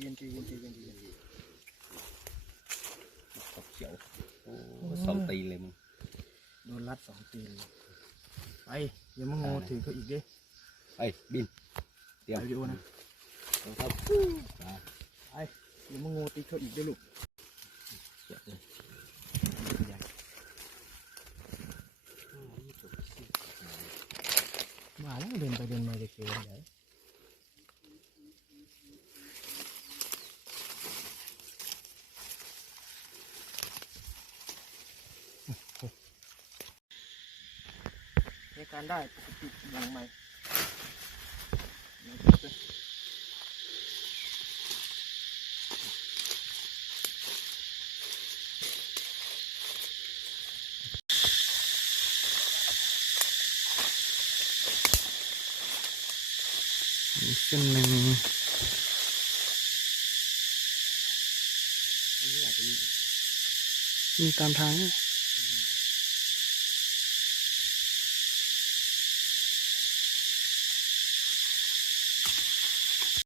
เย็นตกเขียวโอ้2 ตีเลยมึงโดนรัด2 ตีไปอย่ามาโง่ถือเขาอีกดิไอ้บินเตรียมวิดีโอนะครับไอ้อย่ามาโง่ตีเขาอีกด้วยลูกมาแล้วเดินไปเดินมาจะเกี่ยวอะไรในการได้ปกติอย่างไรเส้นหนึ่งมีตามทาง